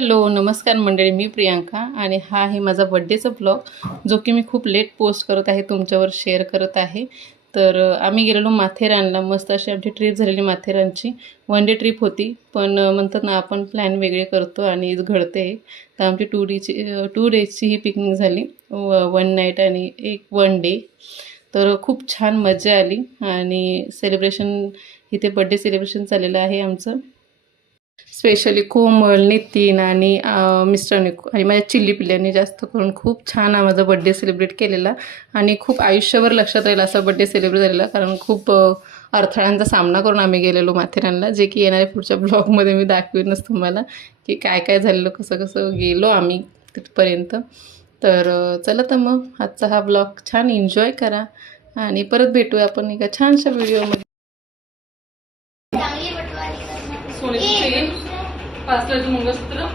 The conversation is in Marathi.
हॅलो नमस्कार मंडळी, मी प्रियांका आणि हा आहे माझा बड्डेचा ब्लॉग जो की मी खूप लेट पोस्ट करत आहे, तुमच्यावर शेअर करत आहे. तर आम्ही गेलेलो माथेरानला. मस्त अशी आमची ट्रिप झालेली माथेरानची. वन डे ट्रिप होती, पण म्हणतात ना आपण प्लॅन वेगळे करतो आणि घडते. तर आमची 2 डेजची ही पिकनिक झाली, 1 नाईट आणि 1 डे. तर खूप छान मजा आली आणि सेलिब्रेशन इथे बड्डे सेलिब्रेशन चाललेलं आहे आमचं. स्पेशली कोमल, नितीन आणि मिस्टरने आणि माझ्या चिल्ली पिल्ल्यांनी जास्त करून खूप छान हा माझा बड्डे सेलिब्रेट केलेला आणि खूप आयुष्यभर लक्षात राहील असा बड्डे सेलिब्रेट झालेला. कारण खूप अडथळ्यांचा सामना करून आम्ही गेलेलो माथेरानला, जे की येणाऱ्या पुढच्या ब्लॉगमध्ये मी दाखवेनच तुम्हाला की काय काय झालेलं, कसं कसं गेलो आम्ही तिथपर्यंत. तर चला तर मग आजचा हा ब्लॉग छान एन्जॉय करा आणि परत भेटूया आपण एका छानशा व्हिडिओमध्ये. सोन्याची चेन, 5 तोळ्याचं मंगळसूत्र.